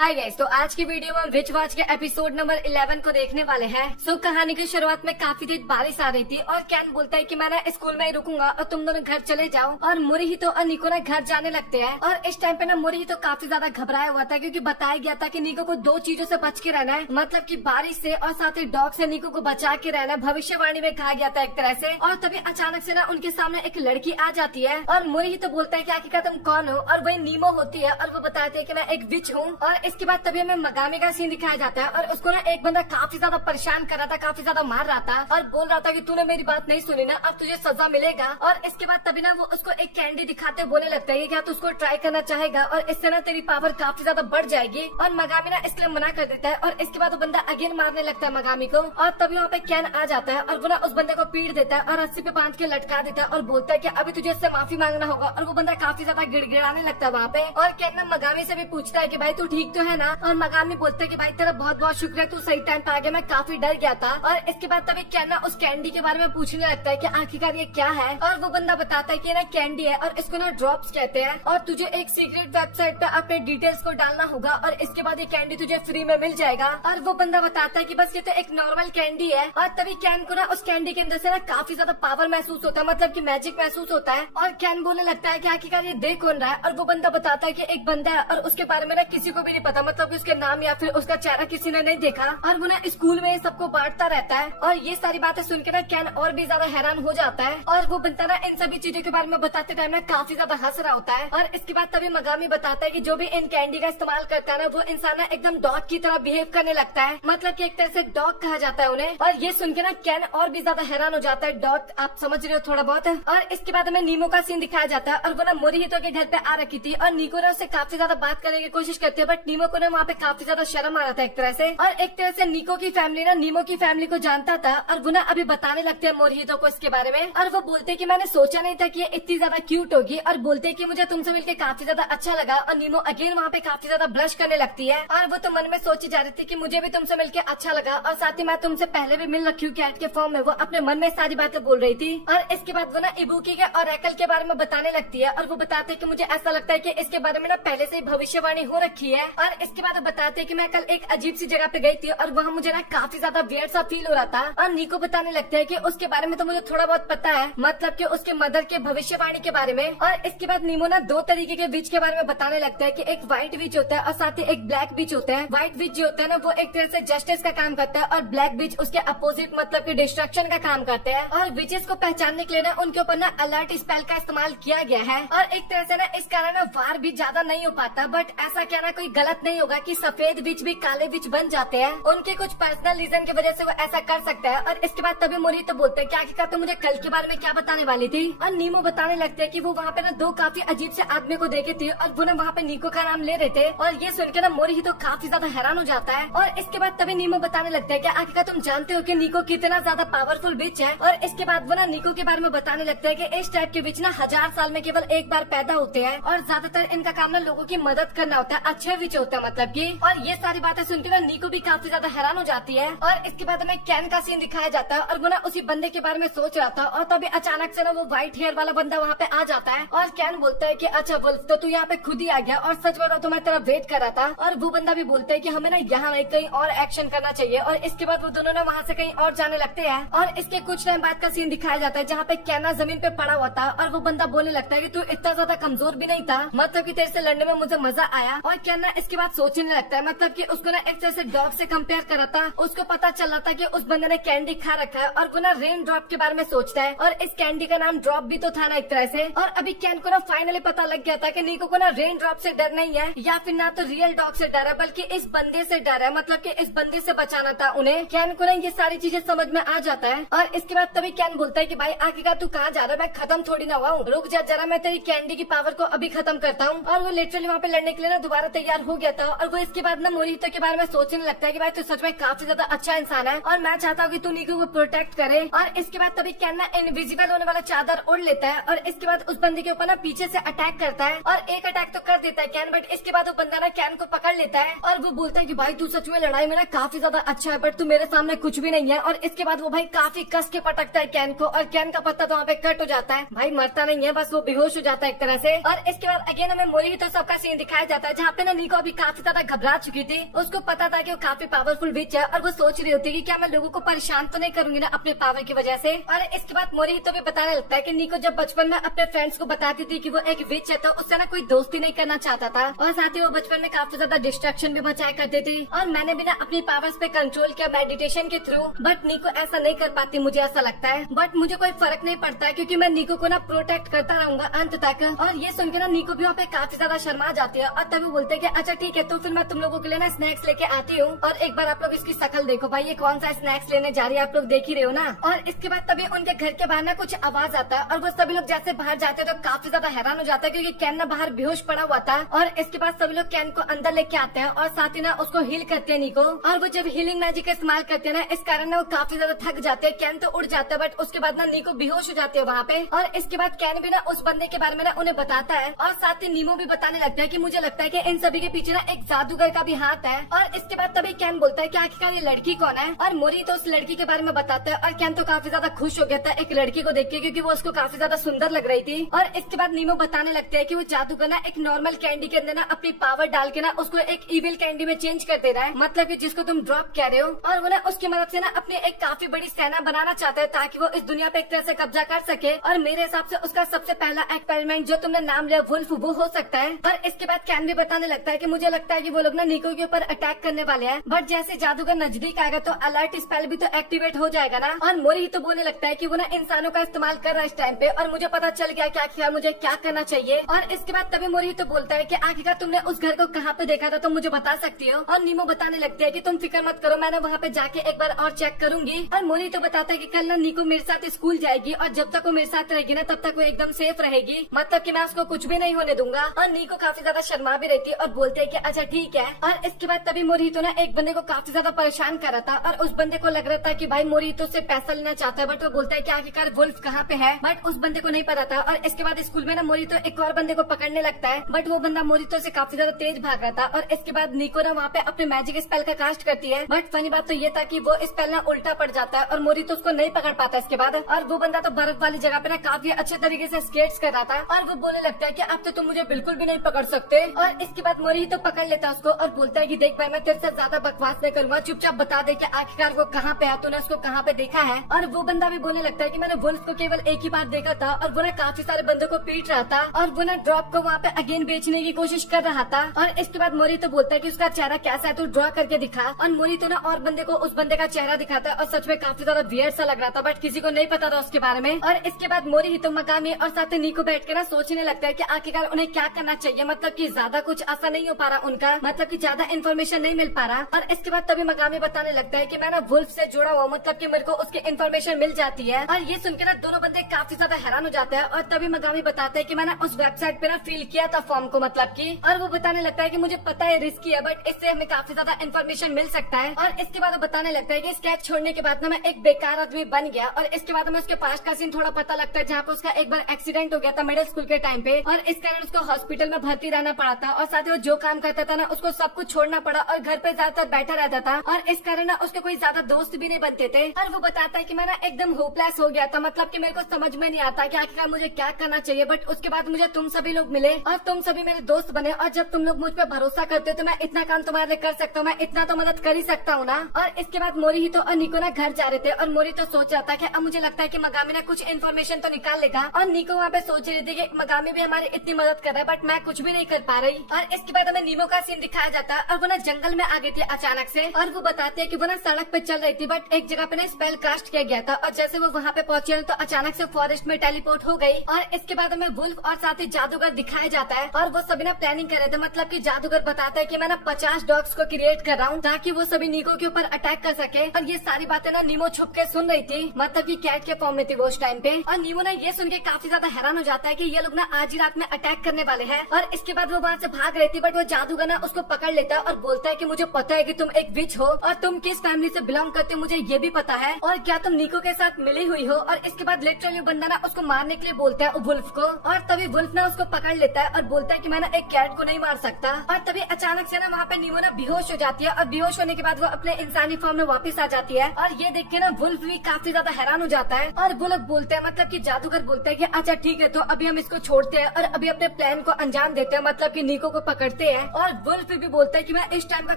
Hi guys, तो आज की वीडियो में हम विच वॉच के एपिसोड नंबर 11 को देखने वाले हैं। कहानी की शुरुआत में काफी तेज बारिश आ रही थी और कैन बोलता है कि मैं ना स्कूल में ही रुकूंगा और तुम दोनों घर चले जाओ। और मोरिहितो और निको ना घर जाने लगते हैं। और इस टाइम पे ना मोरिहितो काफी ज्यादा घबराया हुआ था क्योंकि बताया गया था कि निको को दो चीजों से बच के रहना है, मतलब की बारिश से और साथ ही डॉग से निको को बचा के रहना है। भविष्यवाणी में कहा गया था एक तरह से। और तभी अचानक से ना उनके सामने एक लड़की आ जाती है और मोरिहितो बोलता है कि आखिरकार तुम कौन हो, और वही नीमो होती है और वो बताते हैं कि मैं एक विच हूँ। और इसके बाद तभी हमें मगामी का सीन दिखाया जाता है और उसको ना एक बंदा काफी ज्यादा परेशान कर रहा था, काफी ज्यादा मार रहा था और बोल रहा था कि तूने मेरी बात नहीं सुनी ना, अब तुझे सजा मिलेगा। और इसके बाद तभी ना वो उसको एक कैंडी दिखाते बोलने लगता है कि क्या तू उसको ट्राई करना चाहेगा और इससे ना तेरी पावर काफी ज्यादा बढ़ जाएगी। और मगामी ना इसके लिए मना कर देता है और इसके बाद वो बंदा अगेन मारने लगता है मगामी को। और तभी वहाँ पे कैन आ जाता है और वो ना उस बंदे को पीट देता है और रस्सी पे बांध के लटका देता है और बोलता है कि अभी तुझे इससे माफी मांगना होगा। और वो बंदा काफी ज्यादा गिड़गिड़ाने लगता है वहाँ पे। और कैन ना मगामी से भी पूछता है कि भाई तू ठीक तो है ना, और मगामी बोलता है कि भाई तेरा बहुत बहुत शुक्रिया, तू सही टाइम पे आ गया, मैं काफी डर गया था। और इसके बाद तभी कैन ना उस कैंडी के बारे में पूछने लगता है कि आखिरकार ये क्या है। और वो बंदा बताता है कि ना कैंडी है और इसको ना ड्रॉप्स कहते हैं और तुझे एक सीक्रेट वेबसाइट पे अपने डिटेल्स को डालना होगा और इसके बाद ये कैंडी तुझे फ्री में मिल जाएगा। और वो बंदा बताता है कि बस ये तो एक नॉर्मल कैंडी है। और तभी कैन को ना उस कैंडी के अंदर से ना काफी ज्यादा पावर महसूस होता है, मतलब की मैजिक महसूस होता है। और कैन बोलने लगता है कि आखिरकार ये देख कौन रहा है। और वो बंदा बताता है कि एक बंदा है और उसके बारे में ना किसी को भी नहीं पता, मतलब उसके नाम या फिर उसका चेहरा किसी ने नहीं देखा। और वो ना स्कूल में सबको बांटता रहता है। और ये सारी बातें सुनकर ना कैन और भी ज्यादा हैरान हो जाता है। और वो बंदा ना इन सभी चीजों के बारे में बताते टाइम ना काफी ज्यादा हंस रहा होता है। और इसके बाद तभी मगामी बताता है कि जो भी इन कैंडी का इस्तेमाल करता है ना वो इंसान ना एकदम डॉग की तरह बिहेव करने लगता है, मतलब कि एक तरह से डॉग कहा जाता है उन्हें। और ये सुन के ना कैन और भी ज्यादा हैरान हो जाता है। डॉग आप समझ रहे हो थोड़ा बहुत। और इसके बाद हमें नीमो का सीन दिखाया जाता है और वो ना मोरिहितो के घर पे आ रखी थी और निको ने उससे काफी ज्यादा बात करने की कोशिश करती है, बट नीमो को ना वहाँ पे काफी ज्यादा शर्म आ रहा था एक तरह से। और एक तरह से निको की फैमिली ना नीमो की फैमिली को जानता था और वो ना अभी बताने लगते हैं मोरिहितो को इसके बारे में। और वो बोलते कि मैंने सोचा नहीं था कि ये इतनी ज्यादा क्यूट होगी, और बोलते कि मुझे तुमसे मिलकर काफी ज्यादा अच्छा लगा। और नीमो अगेन वहाँ पे काफी ज्यादा ब्लश करने लगती है और वो तो मन में सोची जा रही थी कि मुझे भी तुमसे मिलकर अच्छा लगा और साथ ही मैं तुमसे पहले भी मिल रखी हूँ कैट के फॉर्म में। वो अपने मन में सारी बातें बोल रही थी। और इसके बाद वो ना इबुकी के और एकल के बारे में बताने लगती है और वो बताते कि मुझे ऐसा लगता है कि इसके बारे में ना पहले से ही भविष्यवाणी हो रखी है। और इसके बाद बताते कि मैं कल एक अजीब सी जगह पे गई थी और वहाँ मुझे ना काफी ज्यादा वियर्ड सा फील हो रहा था। और निको बताने लगते हैं कि उसके बारे में तो मुझे थोड़ा बहुत पता है, मतलब कि उसके मदर के भविष्यवाणी के बारे में। और इसके बाद नीमो ना दो तरीके के विच के बारे में बताने लगता है कि एक व्हाइट विच होता है और साथ ही एक ब्लैक विच होता है। व्हाइट विच जो होता है ना वो एक तरह से जस्टिस का काम करता है और ब्लैक विच उसके अपोजिट, मतलब की डिस्ट्रक्शन का काम करते हैं। और विचेस को पहचानने के लिए ना उनके ऊपर ना अलर्ट स्पेल का इस्तेमाल किया गया है। और एक तरह से ना इस कारण ना वार भी ज्यादा नहीं हो पाता, बट ऐसा क्या ना कोई गलत नहीं होगा कि सफेद विच भी काले विच बन जाते हैं। उनके कुछ पर्सनल रीजन की वजह से वो ऐसा कर सकता है। और इसके बाद तभी मोरिहितो बोलते हैं कि आखिरकार तुम मुझे कल के बारे में क्या बताने वाली थी। और नीमो बताने लगते हैं कि वो वहाँ पे ना दो काफी अजीब से आदमी को देखे थे और वो ना वहाँ पे निको का नाम ले रहे थे। और ये सुनकर ना मोरिहितो काफी ज्यादा हैरान हो जाता है। और इसके बाद तभी नीमो बताने लगता है कि आखिरकार तुम जानते हो कि निको कितना ज्यादा पावरफुल विच है। और इसके बाद वो ना निको के बारे में बताने लगता है कि इस टाइप के विच ना 1000 साल में केवल एक बार पैदा होते हैं और ज्यादातर इनका काम ना लोगों की मदद करना होता है, अच्छे विच होता है मतलब की। और ये सारी बातें सुनकर ना निको भी काफी ज्यादा हैरान हो जाती है। और इसके बाद हमें कैन का सीन दिखाया जाता है और वो ना उसी बंदे के बारे में सोच रहा था। और तभी अचानक से ना वो व्हाइट हेयर वाला बंदा वहाँ पे आ जाता है और कैन बोलता है कि अच्छा वुल्फ, तो तू यहाँ पे खुद ही आ गया, और सच बताओ तो मैं तेरा वेट कर रहा था। और वो बंदा भी बोलता है कि हमें ना यहाँ नहीं कहीं और एक्शन करना चाहिए। और इसके बाद वो दोनों ना वहाँ से कहीं और जाने लगते हैं। और इसके कुछ टाइम बाद का सीन दिखाया जाता है जहाँ पे कैना जमीन पे पड़ा हुआ था और वो बंदा बोलने लगता है कि तू इतना ज्यादा कमजोर भी नहीं था, मतलब कि तेरे से लड़ने में मुझे मजा आया। और कैना इसके बाद सोचने लगता है, मतलब कि उसको ना एक तरह से डॉग से कंपेयर करा था। उसको पता चल रहा था कि उस बंदे ने कैंडी खा रखा है और वो ना रेन ड्रॉप के बारे में सोचता है। और इस कैंडी का नाम ड्रॉप भी तो था ना एक तरह से। और अभी कैन को ना फाइनली पता लग गया था कि निको को ना रेन ड्रॉप से डर नहीं है या फिर ना तो रियल डॉग से डर है, बल्कि इस बंदे से डर है, मतलब कि इस बंदे से बचाना था उन्हें। कैन को ना ये सारी चीजें समझ में आ जाता है। और इसके बाद तभी कैन बोलता है कि भाई आखिरकार तू कहाँ जा रहा है, मैं खत्म थोड़ी ना हुआ हूँ, रुक जा जरा, मैं तेरी कैंडी की पावर को अभी खत्म करता हूँ। और वो लिटरली वहाँ पे लड़ने के लिए ना दोबारा तैयार हो गया था। और वो इसके बाद ना मोरिहितो के बारे में सोचने लगता है कि भाई तू सच में काफी ज्यादा अच्छा इंसान है और मैं चाहता हूँ कि तू निको को प्रोटेक्ट करे। और इसके बाद तभी कैन ना इनविजिबल होने वाला चादर ओढ़ लेता है और इसके बाद उस बंदे के ऊपर ना पीछे से अटैक करता है। और एक अटैक तो कर देता है कैन, बट इसके बाद वो बंदा ना कैन को पकड़ लेता है और वो बोलता है कि भाई तू सच में लड़ाई में ना काफी ज्यादा अच्छा है, बट तू मेरे सामने कुछ भी नहीं है। और इसके बाद वो भाई काफी कस के पटकता है कैन को और कैन का पत्ता तो वहाँ पे कट हो जाता है। भाई मरता नहीं है, बस वो बेहोश हो जाता है एक तरह से। और इसके बाद अगेन हमें मोरिहितो सबका सीन दिखाया जाता है जहाँ पे ना निको अभी अभी काफी ज्यादा घबरा चुकी थी। उसको पता था कि वो काफी पावरफुल विच है और वो सोच रही होती कि क्या मैं लोगों को परेशान तो नहीं करूंगी ना अपने पावर की वजह से। और इसके बाद मोरिहितो भी बताने लगता है कि निको जब बचपन में अपने फ्रेंड्स को बताती थी कि वो एक विच है तो उससे ना कोई दोस्ती नहीं करना चाहता था और साथ ही वो बचपन में काफी ज्यादा डिस्ट्रैक्शन भी मचाया करती थी। और मैंने भी ना अपनी पावर्स पे कंट्रोल किया मेडिटेशन के थ्रू, बट निको ऐसा नहीं कर पाती, मुझे ऐसा लगता है। बट मुझे कोई फर्क नहीं पड़ता है क्योंकि मैं निको को ना प्रोटेक्ट करता रहूंगा अंत तक। और ये सुन के ना निको भी वहाँ पे काफी ज्यादा शर्मा जाती है और तभी बोलते हैं कि अच्छा ठीक है, तो फिर मैं तुम लोगों के लिए ना स्नैक्स लेके आती हूँ और एक बार आप लोग इसकी शक्ल देखो भाई, ये कौन सा स्नैक्स लेने जा रही है, आप लोग देख ही रहे हो ना। और इसके बाद तभी उनके घर के बाहर ना कुछ आवाज आता है और वो सभी लोग जैसे बाहर जाते हैं तो काफी ज्यादा हैरान हो जाता है क्योंकि कैन ना बाहर बेहोश पड़ा हुआ था। और इसके बाद सभी लोग कैन को अंदर लेके आते हैं और साथ ही ना उसको हील करते हैं निको। और वो जब हीलिंग मैजिक का इस्तेमाल करते हैं ना, इस कारण ना वो काफी ज्यादा थक जाते हैं। कैन तो उड़ जाता है बट उसके बाद ना निको बेहोश हो जाते हैं वहाँ पे। और इसके बाद कैन भी ना उस बंदे के बारे में ना उन्हें बताता है और साथ ही नीमो भी बताने लगता है कि मुझे लगता है कि इन सभी के पीछे ना एक जादूगर का भी हाथ है। और इसके बाद तभी कैन बोलता है कि आखिरकार ये लड़की कौन है, और मोरी तो उस लड़की के बारे में बताता है। और कैन तो काफी ज्यादा खुश हो गया था एक लड़की को देख के क्योंकि वो उसको काफी ज्यादा सुंदर लग रही थी। और इसके बाद नीमो बताने लगते हैं कि वो जादूगर ना एक नॉर्मल कैंडी के अंदर ना अपनी पावर डाल के ना उसको एक इविल कैंडी में चेंज कर दे रहा है, मतलब कि जिसको तुम ड्रॉप कह रहे हो। और वो ना उसकी मदद से ना अपने एक काफी बड़ी सेना बनाना चाहता है ताकि वो इस दुनिया पे एक तरह से कब्जा कर सके। और मेरे हिसाब से उसका सबसे पहला एक्सपेरिमेंट जो तुमने नाम लिया वुल्फ, वो हो सकता है। और इसके बाद कैन भी बताने लगता है कि मुझे लगता है कि वो लोग ना निको के ऊपर अटैक करने वाले हैं, बट जैसे जादूगर नजदीक आएगा तो अलर्ट स्पेल भी तो एक्टिवेट हो जाएगा ना। और मोरी तो बोलने लगता है कि वो ना इंसानों का इस्तेमाल कर रहा है इस टाइम पे और मुझे पता चल गया कि आखिरकार मुझे क्या करना चाहिए। और इसके बाद तभी मोरी तो बोलता है कि आखिरकार तुमने उस घर को कहाँ पे देखा था, तुम मुझे बता सकती हो। और नीमो बताने लगती है कि तुम फिक्र मत करो, मैंने वहाँ पे जाके एक बार और चेक करूंगी। और मोरी तो बताता है कि कल ना निको मेरे साथ स्कूल जाएगी और जब तक वो मेरे साथ रहेगी ना तब तक वो एकदम सेफ रहेगी, मतलब कि मैं उसको कुछ भी नहीं होने दूंगा। और निको काफी ज्यादा शर्मा भी रहती है और बोलते है कि अच्छा ठीक है। और इसके बाद तभी मोरिहितो ना एक बंदे को काफी ज्यादा परेशान कर रहा था और उस बंदे को लग रहा था कि भाई मोरिहितो से पैसा लेना चाहता है, बट वो बोलता है कि आखिरकार वुल्फ कहाँ पे है, बट उस बंदे को नहीं पता था। और इसके बाद स्कूल में ना मोरिहितो एक और बंदे को पकड़ने लगता है, बट वो बंदा मोरिहितो से काफी ज्यादा तेज भाग रहा था। और इसके बाद निको ना वहाँ पे अपने मैजिक स्पेल का कास्ट करती है, बट फनी बात तो ये था कि वो स्पेल ना उल्टा पड़ जाता है और मोरिहितो उसको नहीं पकड़ पाता इसके बाद। और वो बंदा तो बर्फ वाली जगह पे ना काफी अच्छे तरीके से स्केट्स कर रहा था और वो बोलने लगता है कि अब तो तुम मुझे बिल्कुल भी नहीं पकड़ सकते। और इसके बाद मोरिहितो पकड़ लेता है उसको और बोलता है कि देख भाई मैं तेरे से ज्यादा बकवास नहीं करूंगा, चुपचाप बता दे कि आखिरकार वो कहाँ पे है, तूने उसको कहाँ पे देखा है। और वो बंदा भी बोलने लगता है कि मैंने वुल्फ को केवल एक ही बार देखा था और वो ना काफी सारे बंदों को पीट रहा था और वो ना ड्रॉप को वहाँ पे अगेन बेचने की कोशिश कर रहा था। और इसके बाद मोरिहितो बोलता है कि उसका चेहरा कैसा है, तू ड्रॉ करके दिखा। और मोरिहितो ना और बंदे को उस बंदे का चेहरा दिखाता है और सच में काफी ज्यादा वियर्ड सा लग रहा था, बट किसी को नहीं पता था उसके बारे में। और इसके बाद मोरिहितो मकामी और साथ ही निको बैठ के ना सोचने लगता है कि आखिरकार उन्हें क्या करना चाहिए, मतलब कि ज्यादा कुछ ऐसा नहीं हो पा रहा उनका, मतलब कि ज्यादा इन्फॉर्मेशन नहीं मिल पा रहा। और इसके बाद तभी मकामी बताने लगता है कि मैं ना वुल्फ से जुड़ा हुआ, मतलब कि मेरे को उसकी इन्फॉर्मेशन मिल जाती है। और ये सुनकर ना दोनों बंदे काफी ज्यादा हैरान हो जाते हैं। और तभी मकामी बताते हैं कि मैंने उस वेबसाइट पे ना फिल किया था फॉर्म को, मतलब की। और वो बताने लगता है कि मुझे पता है रिस्की है, बट इससे हमें काफी ज्यादा इन्फॉर्मेशन मिल सकता है। और इसके बाद वो बताने लगता है कि स्केच छोड़ने के बाद ना मैं एक बेकार आदमी बन गया। और इसके बाद हमें उसके पास का सीन थोड़ा पता लगता है जहाँ पे उसका एक बार एक्सीडेंट हो गया था मिडिल स्कूल के टाइम पे और इस कारण उसको हॉस्पिटल में भर्ती रहना पड़ा था। और साथ ही वो जो काम करता था ना उसको सब कुछ छोड़ना पड़ा और घर पे ज्यादातर बैठा रहता था और इस कारण ना उसके कोई ज्यादा दोस्त भी नहीं बनते थे। और वो बताता है कि मैं ना एकदम होपलेस हो गया था, मतलब कि मेरे को समझ में नहीं आता कि आखिरकार मुझे क्या करना चाहिए। बट उसके बाद मुझे तुम सभी लोग मिले और तुम सभी मेरे दोस्त बने और जब तुम लोग मुझ पर भरोसा करते हो तो मैं इतना काम तुम्हारे लिए कर सकता हूँ, मैं इतना तो मदद कर ही सकता हूँ ना। और इसके बाद मोरिहितो और निको ना घर जा रहे थे और मोरिहितो सोच रहा था कि अब मुझे लगता है कि मकामी ना कुछ इन्फॉर्मेशन तो निकाल लेगा। और निको वहाँ पे सोच रही थी कि मकामी भी हमारी इतनी मदद कर रहा है बट मैं कुछ भी नहीं कर पा रही। और इसके बाद हमें नीमो का सीन दिखाया जाता है और वो ना जंगल में आ गई थी अचानक से। और वो बताते हैं कि वो ना सड़क पे चल रही थी बट एक जगह पे ना स्पेल कास्ट किया गया था और जैसे वो वहाँ पे पहुंचे तो अचानक से फॉरेस्ट में टेलीपोर्ट हो गई। और इसके बाद हमें वुल्फ और साथ ही जादूगर दिखाया जाता है और वो सभी ना प्लानिंग कर रहे थे, मतलब कि जादूगर बताता है कि मैं ना 50 डॉग्स को क्रिएट कर रहा हूँ ताकि वो सभी निको के ऊपर अटैक कर सके। और ये सारी बातें ना नीमो छुप के सुन रही थी, मतलब कि कैट के फॉर्म में थी वो उस टाइम पे। और नीमो ना ये सुन के काफी ज्यादा हैरान हो जाता है कि ये लोग ना आज ही रात में अटैक करने वाले हैं। और इसके बाद वो वहाँ से भाग रही थी बट वो जादूगर ना उसको पकड़ लेता है और बोलता है कि मुझे पता है कि तुम एक विच हो और तुम किस फैमिली से बिलोंग करते हो मुझे ये भी पता है और क्या तुम निको के साथ मिली हुई हो। और इसके बाद लिटरली बंदा ना उसको मारने के लिए बोलता है वुल्फ को और तभी वुल्फ ना उसको पकड़ लेता है और बोलता है कि मैं ना एक कैट को नहीं मार सकता। और तभी अचानक से ना वहाँ पे नीमो ना बेहोश हो जाती है और बेहोश होने के बाद वो अपने इंसानी फॉर्म में वापस आ जाती है। और ये देख के ना वुल्फ भी काफी ज्यादा हैरान हो जाता है और वो लोग बोलते हैं, मतलब कि जादूगर बोलते हैं कि अच्छा ठीक है तो अभी हम इसको छोड़ते हैं और अभी अपने प्लान को अंजाम देते हैं, मतलब कि निको को पकड़ते हैं। है और वुल्फ भी बोलता है कि मैं इस टाइम का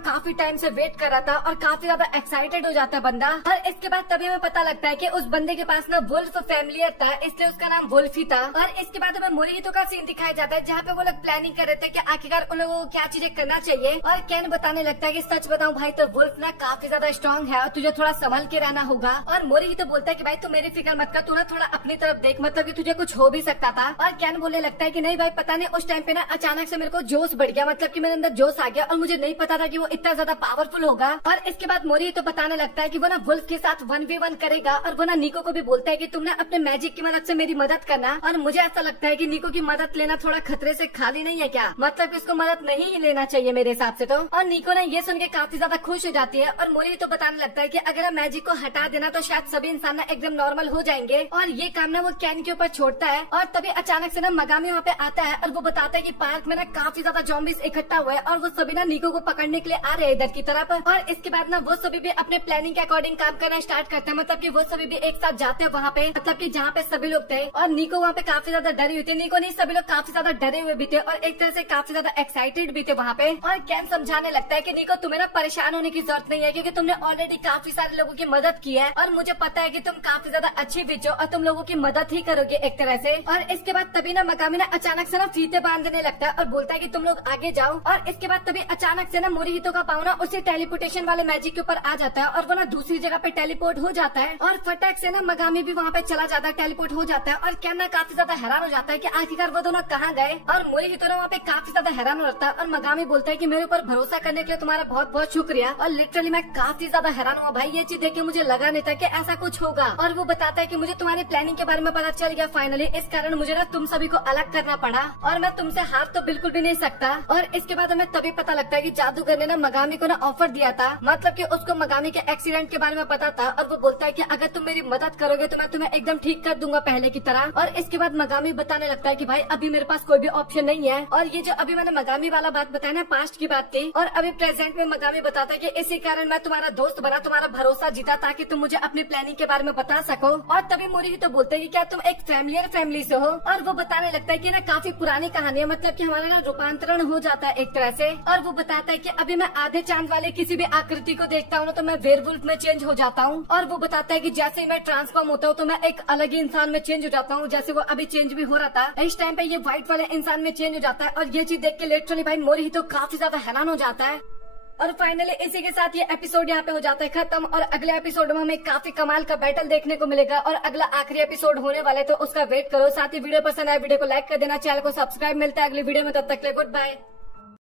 काफी टाइम से वेट कर रहा था और काफी ज्यादा एक्साइटेड हो जाता है बंदा। और इसके बाद तभी हमें पता लगता है कि उस बंदे के पास ना वुल्फ फैमिलियर था, इसलिए उसका नाम वुल्फ ही था। और इसके बाद हमें मोरिहितो का सीन दिखाया जाता है जहाँ पे वो लोग प्लानिंग कर रहे थे कि आखिरकार उन लोगों को क्या चीजें करना चाहिए। और कैन बताने लगता है कि सच बताऊं भाई तो वुल्फ ना काफी ज्यादा स्ट्रॉन्ग है और तुझे थोड़ा संभल के रहना होगा। और मोरिहितो बोलता है कि भाई तू मेरी फिक्र मत कर, तू ना थोड़ा अपनी तरफ देख, मतलब कि तुझे कुछ हो भी सकता था। और कैन बोलने लगता है कि नहीं भाई पता नहीं उस टाइम पे ना अचानक से मेरे को जोश बढ़ गया, मतलब कि मेरे अंदर जोश आ गया और मुझे नहीं पता था कि वो इतना ज्यादा पावरफुल होगा। और इसके बाद मोरिहितो बताने लगता है कि वो ना वुल्फ के साथ 1v1 करेगा और वो ना निको को भी बोलता है कि तुम ना अपने मैजिक की मदद से मेरी मदद करना। और मुझे ऐसा लगता है कि निको की मदद लेना थोड़ा खतरे से खाली नहीं है क्या, मतलब कि इसको मदद नहीं ही लेना चाहिए मेरे हिसाब से तो। और निको ने ये सुन के काफी ज्यादा खुश हो जाती है और मोरिहितो बताने लगता है कि अगर हम मैजिक को हटा देना तो शायद सभी इंसान ना एकदम नॉर्मल हो जाएंगे। और ये काम ना वो कैन के ऊपर छोड़ता है और तभी अचानक से ना मगामी वहाँ पे आता है और वो बताता है कि पार्क में ना काफी ज्यादा ज़ॉम्बीज इकट्ठा हुआ है और वो सभी ना निको को पकड़ने के लिए आ रहे हैं इधर की तरफ। और इसके बाद ना वो सभी भी अपने प्लानिंग के अकॉर्डिंग काम करना स्टार्ट करते हैं, मतलब कि वो सभी भी एक साथ जाते हैं वहाँ पे, मतलब कि जहाँ पे सभी लोग थे। और निको वहाँ पे काफी ज्यादा डरी हुई थी, निको नहीं सभी लोग काफी ज्यादा डरे हुए भी थे और एक तरह से काफी ज्यादा एक्साइटेड भी थे वहाँ पे। और कैन समझाने लगता है कि निको तुम्हें ना परेशान होने की जरूरत नहीं है क्योंकि तुमने ऑलरेडी काफी सारे लोगों की मदद की है और मुझे पता है कि तुम काफी ज्यादा अच्छी भी हो और तुम लोगों की मदद ही करोगे एक तरह से। और इसके बाद तभी ना मगामी ना अचानक से ना फीते बांधने लगता है और बोलता है कि तुम लोग आगे जाओ। और इसके बाद तभी अचानक से ना मोरिहितो का पाँव ना उसी टेलीपोर्टेशन वाले मैजिक के ऊपर आ जाता है और वो ना दूसरी जगह पे टेलीपोर्ट हो जाता है और फटाक से ना मगामी भी वहाँ पे चला जाता है, टेलीपोर्ट हो जाता है। और कैन ना काफी ज्यादा हैरान हो जाता है कि आखिरकार वो दोनों कहाँ गए। और मोरिहितो ना वहाँ पे काफी ज्यादा हैरान हो जाता है और मगामी बोलता है कि मेरे ऊपर भरोसा करने के लिए तुम्हारा बहुत बहुत शुक्रिया। और लिटरली मैं काफी ज्यादा हैरान हुआ भाई, ये चीज देख के मुझे लगा नहीं था कि ऐसा कुछ होगा। और वो बताता है कि मुझे तुम्हारी प्लानिंग के बारे में पता चल गया फाइनली, इस कारण मुझे ना तुम सभी को अलग करना पड़ा और मैं तुमसे हार तो बिल्कुल भी नहीं सकता। और इसके बाद हमें तभी पता लगता है कि जादूगर ने ना मगामी को ना ऑफर दिया था, मतलब कि उसको मगामी के एक्सीडेंट के बारे में पता था और वो बोलता है कि अगर तुम मेरी मदद करोगे तो मैं तुम्हें एकदम ठीक कर दूंगा पहले की तरह। और इसके बाद मगामी बताने लगता है कि भाई अभी मेरे पास कोई भी ऑप्शन नहीं है। और ये जो अभी मैंने मगामी वाला बात बताया ना पास्ट की बात थी और अभी प्रेजेंट में मगामी बताता है कि इसी कारण मैं तुम्हारा दोस्त बना, तुम्हारा भरोसा जीता ताकि तुम मुझे अपनी प्लानिंग के बारे में बता सको। और तभी मोरिहितो बोलते हैं कि क्या तुम एक फैमिलियर फैमिली से हो। और वो बताने लगता है कि ना काफी पुरानी कहानी है, मतलब कि हमारा ना रूपांतरण हो जाता है एक तरह से। और वो बताता है कि अभी मैं आधे चांद वाले किसी भी आकृति को देखता हूँ तो मैं वेयरवुल्फ में चेंज हो जाता हूँ। और वो बताता है कि जैसे ही मैं ट्रांसफॉर्म होता हूँ तो मैं एक अलग ही इंसान में चेंज हो जाता हूँ, जैसे वो अभी चेंज भी हो रहा था। इस टाइम पे ये व्हाइट वाले इंसान में चेंज हो जाता है और ये चीज देख के लिटरली भाई मोरिहितो काफी ज्यादा हैरान हो जाता है। और फाइनली इसी के साथ ये एपिसोड यहाँ पे हो जाता है खत्म और अगले एपिसोड में हमें काफी कमाल का बैटल देखने को मिलेगा और अगला आखिरी एपिसोड होने वाले तो उसका वेट करो। साथ ही वीडियो पसंद आए वीडियो को लाइक कर देना, चैनल को सब्सक्राइब। मिलता है अगली वीडियो में, तब तक के लिए गुड बाय।